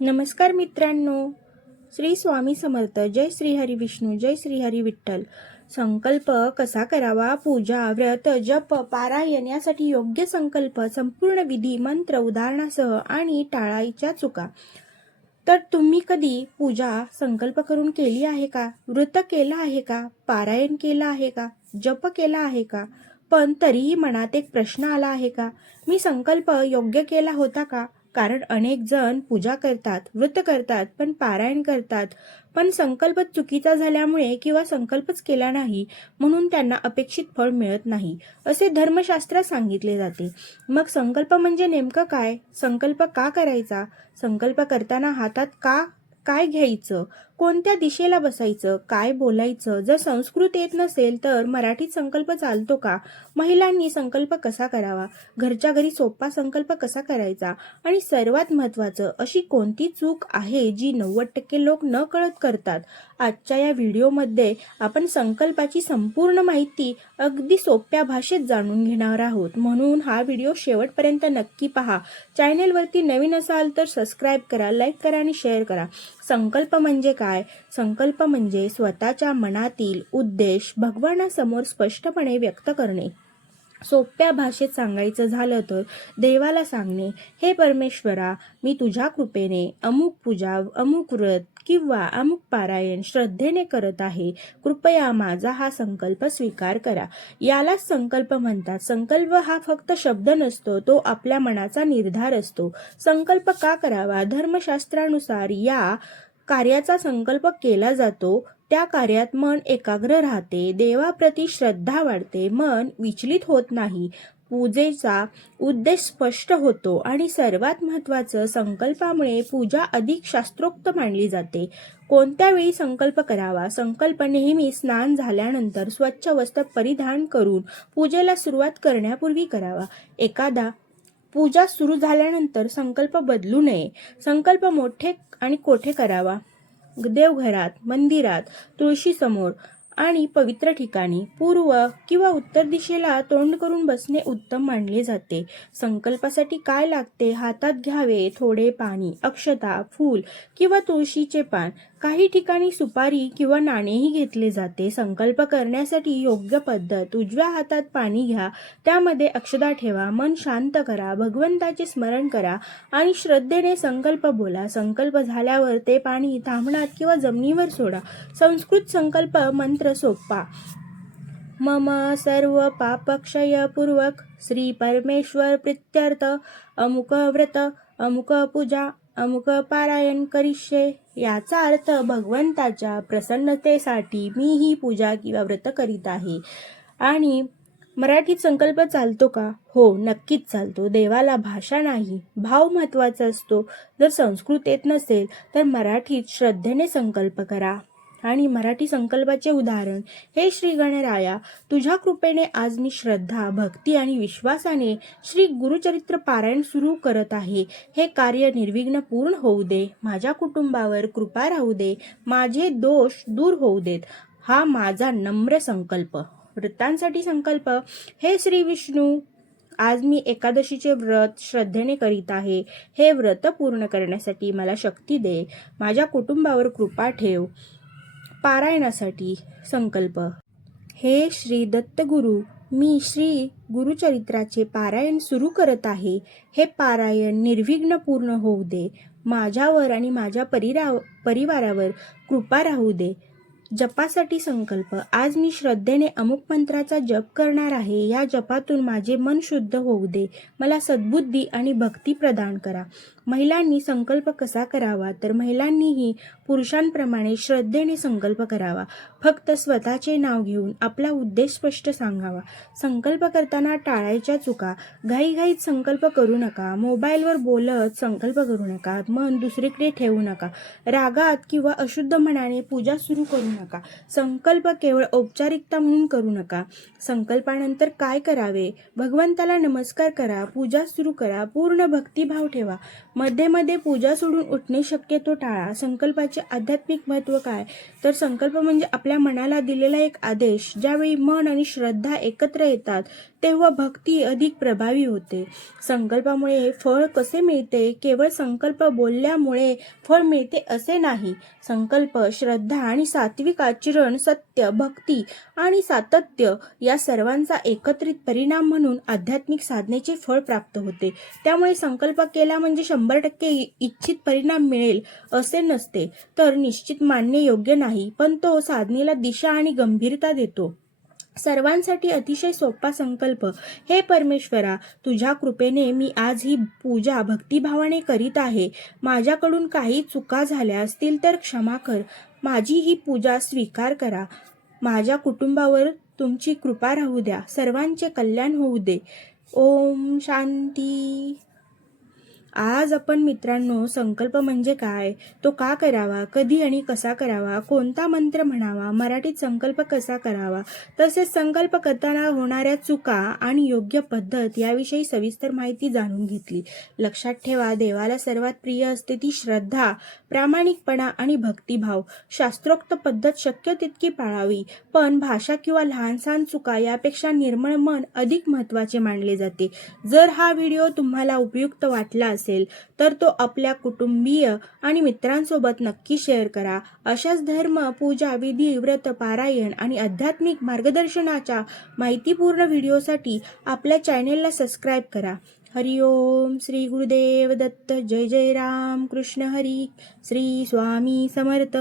नमस्कार मित्रांनो, श्री स्वामी समर्थ. जय श्री हरी विष्णू, जय श्री हरी विठ्ठल. संकल्प कसा करावा? पूजा, व्रत, जप, पारायण यासाठी योग्य संकल्प, संपूर्ण विधी, मंत्र, उदाहरणासह आणि टाळायच्या चुका. तर तुम्ही कधी पूजा संकल्प करून केली आहे का? व्रत केलं आहे का? पारायण केलं आहे का? जप केला आहे का? पण तरीही मनात एक प्रश्न आला आहे का? मी संकल्प योग्य केला होता का? कारण अनेक जण पूजा करतात, व्रत करतात, पण पारायण करतात, पण संकल्प चुकीचा झाल्यामुळे किंवा संकल्पच केला नाही म्हणून त्यांना अपेक्षित फळ मिळत नाही, असे धर्मशास्त्रात सांगितले जाते. मग संकल्प म्हणजे नेमकं काय? संकल्प का करायचा? संकल्प करताना हातात काय घ्यायचं? कोणत्या दिशेला बसायचं? काय बोलायचं? जर संस्कृत येत नसेल तर मराठीत संकल्प चालतो का? महिलांनी संकल्प कसा करावा? घरच्या घरी सोपा संकल्प कसा करायचा? आणि सर्वात महत्त्वाचं, अशी कोणती चूक आहे जी 90% लोक न कळत करतात? आजच्या या व्हिडिओमध्ये आपण संकल्पाची संपूर्ण माहिती अगदी सोप्या भाषेत जाणून घेणार आहोत, म्हणून हा व्हिडिओ शेवटपर्यंत नक्की पहा. चॅनेलवरती नवीन असाल तर सबस्क्राईब करा, लाईक करा आणि शेअर करा. संकल्प म्हणजे काय? संकल्प म्हणजे स्वतःच्या मनातील उद्देश भगवानासमोर स्पष्टपणे व्यक्त करणे. सोप्या भाषेत सांगायचं झालं तर देवाला सांगणे, हे परमेश्वरा, मी तुझ्या कृपेने अमुक पूजा, अमुक व्रत किंवा अमुक पारायण श्रद्धेने करत आहे. कृपया माझा हा संकल्प स्वीकार करा. यालाच संकल्प म्हणतात. संकल्प हा फक्त शब्द नसतो, तो आपल्या मनाचा निर्धार असतो. संकल्प का करावा? धर्मशास्त्रानुसार या कार्याचा संकल्प केला जातो त्या कार्यात मन एकाग्र राहते, देवाप्रती श्रद्धा वाढते, मन विचलित होत नाही, पूजेचा उद्देश स्पष्ट होतो आणि सर्वात महत्त्वाचं, संकल्पामुळे पूजा अधिक शास्त्रोक्त मानली जाते. कोणत्या वेळी संकल्प करावा? संकल्प नेहमी स्नान झाल्यानंतर स्वच्छ वस्त्र परिधान करून पूजेला सुरुवात करण्यापूर्वी करावा. एखादा पूजा सुरू झाल्यानंतर संकल्प बदलू नये. संकल्प मोठे आणि कोठे करावा? देवघरात, मंदिरात, तुळशीसमोर आणि पवित्र ठिकाणी. पूर्व किंवा उत्तर दिशेला तोंड करून बसणे उत्तम मानले जाते. संकल्पासाठी काय लागते? हातात घ्यावे थोडे पाणी, अक्षता, फूल किंवा तुळशीचे पान. काही ठिकाणी सुपारी किंवा नाणेही घेतले जाते. संकल्प करण्यासाठी योग्य पद्धत: उजव्या हातात पाणी घ्या, त्यामध्ये अक्षता ठेवा, मन शांत करा, भगवंताचे स्मरण करा आणि श्रद्धेने संकल्प बोला. संकल्प झाल्यावर ते पाणी ताम्हणात किंवा जमिनीवर सोडा. संस्कृत संकल्प मंत्र सोपा: मम सर्व पापक्षय पूर्वक श्री परमेश्वर प्रीत्यर्थ अमुक व्रत, अमुक पूजा, अमुक पारायण करिष्ये. याचा अर्थ, भगवंताच्या प्रसन्नतेसाठी मी ही पूजा किंवा व्रत करीत आहे. आणि मराठीत संकल्प चालतो का? हो, नक्कीच चालतो. देवाला भाषा नाही, भाव महत्त्वाचा असतो. जर संस्कृत येत नसेल तर मराठीत श्रद्धेने संकल्प करा. आणि मराठी संकल्पाचे उदाहरण: हे श्री गणराया, तुझ्या कृपेने आज मी श्रद्धा, भक्ती आणि विश्वासाने श्री गुरुचरित्र पारायण सुरू करत आहे. हे कार्य निर्विघ्न पूर्ण होऊ दे. माझ्या कुटुंबावर कृपा राहू दे. माझे दोष दूर होऊ देत. हा माझा नम्र संकल्प. व्रतांसाठी संकल्प: हे श्री विष्णू, आज मी एकादशीचे व्रत श्रद्धेने करीत आहे. हे व्रत पूर्ण करण्यासाठी मला शक्ती दे. माझ्या कुटुंबावर कृपा ठेव. पारायणासाठी संकल्प: हे श्री दत्तगुरु, मी श्री गुरुचरित्राचे पारायण सुरू करत आहे. हे पारायण निर्विघ्न पूर्ण होऊ दे. माझ्यावर आणि माझ्या परिवारावर कृपा राहू दे. जपासाठी संकल्प: आज मी श्रद्धेने अमुक मंत्राचा जप करणार आहे. या जपातून माझे मन शुद्ध होऊ दे. मला सद्बुद्धी आणि भक्ती प्रदान करा. महिलांनी संकल्प कसा करावा? तर महिलांनीही पुरुषांप्रमाणे श्रद्धेने संकल्प करावा. फक्त स्वतःचे नाव घेऊन आपला उद्देश स्पष्ट सांगावा. संकल्प करताना टाळायच्या चुका: घाईघाईत संकल्प करू नका. मोबाईलवर बोलत संकल्प करू नका. मन दुसरीकडे ठेवू नका. रागात किंवा अशुद्ध मनाने पूजा सुरू करू नका. संकल्प केवळ औपचारिकता म्हणून करू नका. संकल्पानंतर काय करावे? भगवंताला नमस्कार करा, पूजा सुरू करा, पूर्ण भक्तिभाव ठेवा. मध्ये मध्ये पूजा सोडून उठणे शक्यतो टाळा. संकल्पाचे आध्यात्मिक महत्त्व काय? तर संकल्प म्हणजे आपल्या मनाला दिलेला एक आदेश. ज्यावेळी मन आणि श्रद्धा एकत्र येतात तेव्हा भक्ती अधिक प्रभावी होते. संकल्पामुळे फळ कसे मिळते? केवळ संकल्प बोलल्यामुळे फळ मिळते असे नाही. संकल्प, श्रद्धा आणि सात्विक आचरण, सत्य, भक्ती आणि सातत्य या सर्वांचा एकत्रित परिणाम म्हणून आध्यात्मिक साधनेचे फळ प्राप्त होते. त्यामुळे संकल्प केला म्हणजे 100% इच्छित परिणाम मिळेल असे नसते. तर निश्चित मानणे योग्य नाही, पण तो साधनेला दिशा आणि गंभीरता देतो. सर्वांसाठी अतिशय सोपा संकल्प. हे परमेश्वरा, तुझ्या कृपेने मी आज ही पूजा भक्तिभावाने करीत आहे. माझ्याकडून काही चुका झाल्या असतील तर क्षमा कर. माझी ही पूजा स्वीकार करा. माझ्या कुटुंबावर तुमची कृपा राहू द्या. सर्वांचे कल्याण होऊ दे. ओम शांती. आज आपण मित्रांनो संकल्प म्हणजे काय, तो का करावा, कधी आणि कसा करावा, कोणता मंत्र म्हणावा, मराठीत संकल्प कसा करावा, तसेच संकल्प करताना होणाऱ्या चुका आणि योग्य पद्धत याविषयी सविस्तर माहिती जाणून घेतली. लक्षात ठेवा, देवाला सर्वात प्रिय असते ती श्रद्धा, प्रामाणिकपणा आणि भक्तिभाव. शास्त्रोक्त पद्धत शक्य तितकी पाळावी, पण भाषा किंवा लहानसहान चुका यापेक्षा निर्मळ मन अधिक महत्त्वाचे मानले जाते. जर हा व्हिडिओ तुम्हाला उपयुक्त वाटला असेल तर तो आपल्या कुटुंबीय आणि मित्रांसोबत नक्की शेअर करा. अशाच धर्म, पूजा, विधी, व्रत, पारायण आणि आध्यात्मिक मार्गदर्शनाच्या माहितीपूर्ण व्हिडिओसाठी आपल्या चॅनेलला सबस्क्राईब करा. हरिओम. श्री गुरुदेव दत्त. जय जय राम कृष्ण हरी. श्री स्वामी समर्थ.